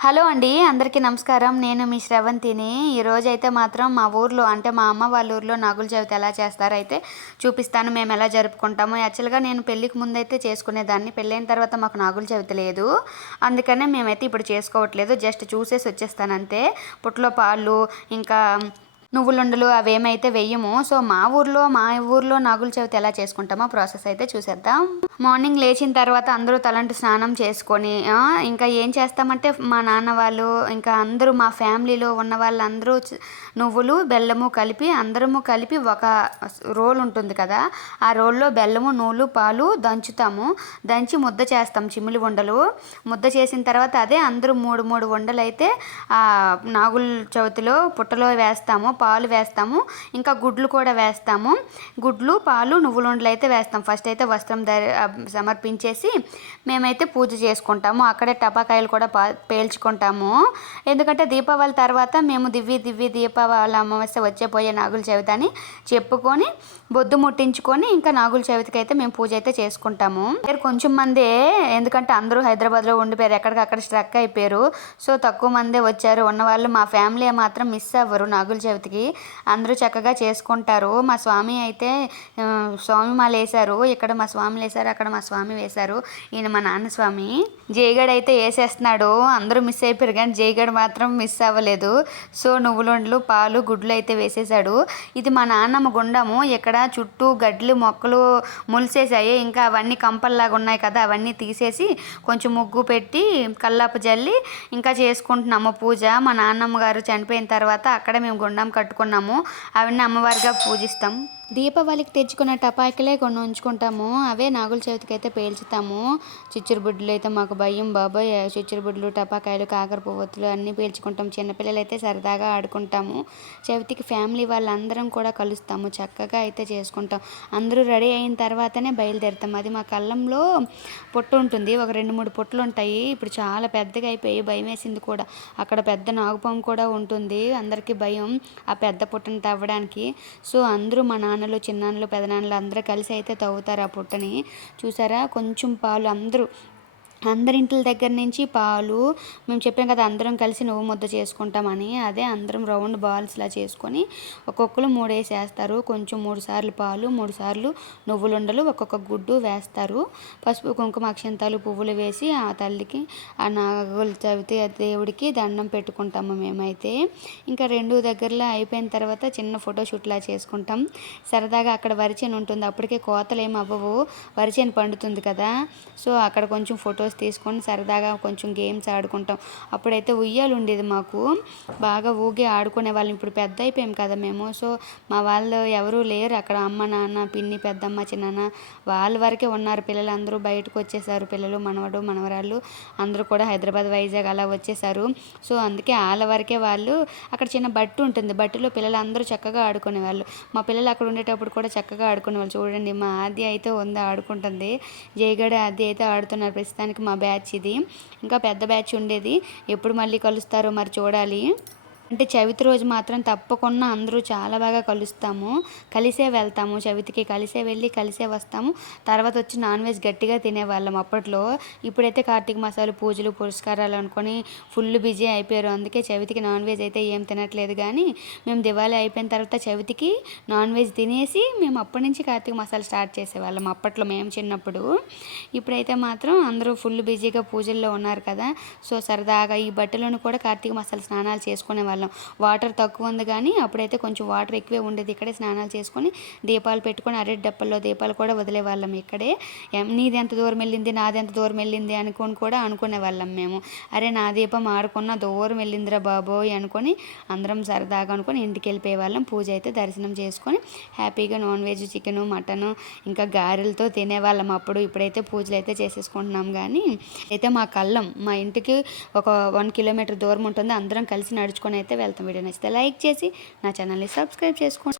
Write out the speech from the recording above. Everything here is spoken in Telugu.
హలో అండి, అందరికీ నమస్కారం. నేను మీ శ్రవంతిని. ఈరోజైతే మాత్రం మా ఊర్లో అంటే మా అమ్మ వాళ్ళ ఊర్లో నాగుల చవితి ఎలా చేస్తారో అయితే చూపిస్తాను. మేము ఎలా జరుపుకుంటామో. యాక్చువల్గా నేను పెళ్ళికి ముందైతే చేసుకునేదాన్ని. పెళ్ళైన తర్వాత మాకు నాగుల చవితి లేదు, అందుకనే మేమైతే ఇప్పుడు చేసుకోవట్లేదు. జస్ట్ చూసేసి వచ్చేస్తాను అంతే. పుట్టలో పాలు ఇంకా నువ్వులుండలు అవేమైతే వెయ్యము. సో మా ఊర్లో నాగుల చవితి ఎలా చేసుకుంటామో ప్రాసెస్ అయితే చూసేద్దాం. మార్నింగ్ లేచిన తర్వాత అందరూ తలంటు స్నానం చేసుకొని ఇంకా ఏం చేస్తామంటే మా నాన్న వాళ్ళు ఇంకా అందరూ మా ఫ్యామిలీలో ఉన్న వాళ్ళందరూ నువ్వులు బెల్లము కలిపి అందరము కలిపి ఒక రోల్ ఉంటుంది కదా, ఆ రోల్లో బెల్లము నూలు పాలు దంచుతాము. దంచి ముద్ద చేస్తాం, చిమ్మిలి ఉండలు. ముద్ద చేసిన తర్వాత అదే అందరూ మూడు మూడు ఉండలు అయితే నాగుల చవితిలో పుట్టలో వేస్తాము. పాలు వేస్తాము, ఇంకా గుడ్లు కూడా వేస్తాము. గుడ్లు పాలు నువ్వులుండలు అయితే వేస్తాం. ఫస్ట్ అయితే వస్త్రం సమర్పించేసి మేమైతే పూజ చేసుకుంటాము. అక్కడే టపాకాయలు కూడా పేల్చుకుంటాము. ఎందుకంటే దీపావళి తర్వాత మేము దివ్వి దీపావళి అమావాస్య వచ్చేపోయే నాగుల చవితి అని చెప్పుకొని బొద్దు ముట్టించుకొని ఇంకా నాగుల చవితికి అయితే మేము పూజ అయితే చేసుకుంటాము. కొంచెం మందే, ఎందుకంటే అందరూ హైదరాబాద్లో ఉండిపోయారు, ఎక్కడికక్కడ స్ట్రక్ అయిపోయారు. సో తక్కువ మందే వచ్చారు. ఉన్నవాళ్ళు మా ఫ్యామిలీ మాత్రం మిస్ అవ్వరు. నాగుల చవితికి అందరూ చక్కగా చేసుకుంటారు. మా స్వామి అయితే స్వామి మాల వేశారు. ఇక్కడ మా స్వామి వేశారు, అక్కడ మా స్వామి వేశారు. ఈయన మా నాన్న స్వామి. జయగడ్ అయితే వేసేస్తున్నాడు. అందరూ మిస్ అయిపోయారు కానీ జయగడ్ మాత్రం మిస్ అవ్వలేదు. సో నువ్వులుండలు పాలు గుడ్లు అయితే వేసేసాడు. ఇది మా నాన్నమ్మ గుండము. ఇక్కడ చుట్టూ గడ్లు మొక్కలు ములిసేసాయి. ఇంకా అవన్నీ కంపల్లాగా ఉన్నాయి కదా, అవన్నీ తీసేసి కొంచెం ముగ్గు పెట్టి కల్లాపు జల్లి ఇంకా చేసుకుంటున్నాము పూజ. మా నాన్నమ్మ గారు చనిపోయిన తర్వాత అక్కడ మేము గుండం కట్టుకున్నాము. అవన్నీ అమ్మవారిగా పూజిస్తాం. దీపావళికి తెచ్చుకున్న టపాకులే కొన్ని ఉంచుకుంటాము. అవే నాగుల చవితికి అయితే పేల్చుతాము. చిచ్చురుబుడ్లు అయితే మాకు భయం బాబాయ్. చిచ్చురుబుడ్లు టపాకాయలు కాకర పువ్వొత్తులు అన్నీ పేల్చుకుంటాం. చిన్నపిల్లలు అయితే సరదాగా ఆడుకుంటాము. చవితికి ఫ్యామిలీ వాళ్ళందరం కూడా కలుస్తాము. చక్కగా అయితే చేసుకుంటాం. అందరూ రెడీ అయిన తర్వాతనే బయలుదేరుతాం. అది మా కళ్ళంలో పొట్టు ఉంటుంది, ఒక 2-3 పొట్లు ఉంటాయి. ఇప్పుడు చాలా పెద్దగా అయిపోయి భయం వేసింది కూడా. అక్కడ పెద్ద నాగుపాము కూడా ఉంటుంది. అందరికీ భయం ఆ పెద్ద పుట్టని తవ్వడానికి. సో అందరూ మా నాన్నలు చిన్నాన్నలు పెదనాన్నలు అందరూ కలిసి అయితే తవ్వుతారు ఆ పుట్టని. చూసారా, కొంచెం పాలు అందరింట్ల దగ్గర నుంచి పాలు మేము చెప్పాం కదా అందరం కలిసి నువ్వు ముద్ద చేసుకుంటామని. అదే అందరం రౌండ్ బాల్స్లా చేసుకొని ఒక్కొక్కరు 3 వేసేస్తారు. కొంచెం 3 సార్లు పాలు 3 సార్లు నువ్వులుండలు ఒక్కొక్క గుడ్డు వేస్తారు. పసుపు కుంకుమ అక్షంతాలు పువ్వులు వేసి ఆ తల్లికి ఆ నాగుల చవితి దేవుడికి దండం పెట్టుకుంటాము మేమైతే. ఇంకా 2 దగ్గరలో అయిపోయిన తర్వాత చిన్న ఫోటోషూట్లా చేసుకుంటాం. సరదాగా అక్కడ వరిచేను ఉంటుంది. అప్పటికే కోతలు ఏమి అవ్వవు, వరిచేను పండుతుంది కదా. సో అక్కడ కొంచెం ఫోటోస్ తీసుకొని సరదాగా కొంచెం గేమ్స్ ఆడుకుంటాం. అప్పుడైతే ఉయ్యాలు ఉండేది మాకు, బాగా ఊగి ఆడుకునే వాళ్ళం. ఇప్పుడు పెద్ద అయిపోయాం కదా మేము. సో మా వాళ్ళు ఎవరూ లేరు అక్కడ. అమ్మ నాన్న పిన్ని పెద్దమ్మ చిన్నాన్న వాళ్ళ వరకే ఉన్నారు. పిల్లలు అందరూ బయటకు వచ్చేసారు. పిల్లలు మనవడు మనవరాళ్ళు అందరూ కూడా హైదరాబాద్ వైజాగ్ అలా వచ్చేసారు. సో అందుకే వాళ్ళ వరకే వాళ్ళు. అక్కడ చిన్న బట్టు ఉంటుంది, బట్టులో పిల్లలు అందరూ చక్కగా ఆడుకునేవాళ్ళు. మా పిల్లలు అక్కడ ఉండేటప్పుడు కూడా చక్కగా ఆడుకునేవాళ్ళు. చూడండి మా ఆది అయితే ఉంది, ఆడుకుంటుంది. జయగడ ఆది అయితే ఆడుతున్నారు. ప్రస్తుతానికి మా బ్యాచ్ ఇది. ఇంకా పెద్ద బ్యాచ్ ఉండేది. ఎప్పుడు మళ్ళీ కలుస్తారో మరి చూడాలి. అంటే చవితి రోజు మాత్రం తప్పకుండా అందరూ చాలా బాగా కలుస్తాము. కలిసే వెళ్తాము చవితికి, కలిసే వెళ్ళి కలిసే వస్తాము. తర్వాత వచ్చి నాన్ వెజ్ గట్టిగా తినేవాళ్ళం అప్పట్లో. ఇప్పుడైతే కార్తీక మాసాలు పూజలు పురస్కారాలు అనుకొని ఫుల్ బిజీ అయిపోయారు. అందుకే చవితికి నాన్ వెజ్ అయితే ఏం తినట్లేదు. కానీ మేము దివాళీ అయిపోయిన తర్వాత చవితికి నాన్ వెజ్ తినేసి మేము అప్పటి నుంచి కార్తీక మాసాలు స్టార్ట్ చేసేవాళ్ళం అప్పట్లో మేము చిన్నప్పుడు. ఇప్పుడైతే మాత్రం అందరూ ఫుల్ బిజీగా పూజల్లో ఉన్నారు కదా. సో సరదాగా ఈ బట్టలను కూడా కార్తీక మాసాలు స్నానాలు చేసుకునే వాళ్ళం. వాటర్ తక్కువ ఉంది కానీ అప్పుడైతే కొంచెం వాటర్ ఎక్కువే ఉండేది. ఇక్కడే స్నానాలు చేసుకొని దీపాలు పెట్టుకొని అరటి డప్పల్లో దీపాలు కూడా వదిలే వాళ్ళం ఇక్కడే. నీది ఎంత దూరం వెళ్ళింది నాది ఎంత దూరం వెళ్ళింది అనుకొని కూడా అనుకునే వాళ్ళం మేము. అరే నా దీపం ఆడుకున్న దూరం వెళ్ళిందిరా బాబోయ్ అనుకొని అందరం సరదాగా అనుకొని ఇంటికి వెళ్ళిపోయే వాళ్ళం. పూజ అయితే దర్శనం చేసుకొని హ్యాపీగా నాన్ వెజ్ చికెను మటను ఇంకా గారెలతో తినేవాళ్ళం అప్పుడు. ఇప్పుడైతే పూజలు అయితే చేసేసుకుంటున్నాం. కానీ అయితే మా కళ్ళం మా ఇంటికి ఒక 1 కిలోమీటర్ దూరం ఉంటుంది. అందరం కలిసి నడుచుకొని అయితే వెళ్తాం. వీడియో నచ్చితే లైక్ చేసి నా ఛానల్ని సబ్స్క్రైబ్ చేసుకోండి.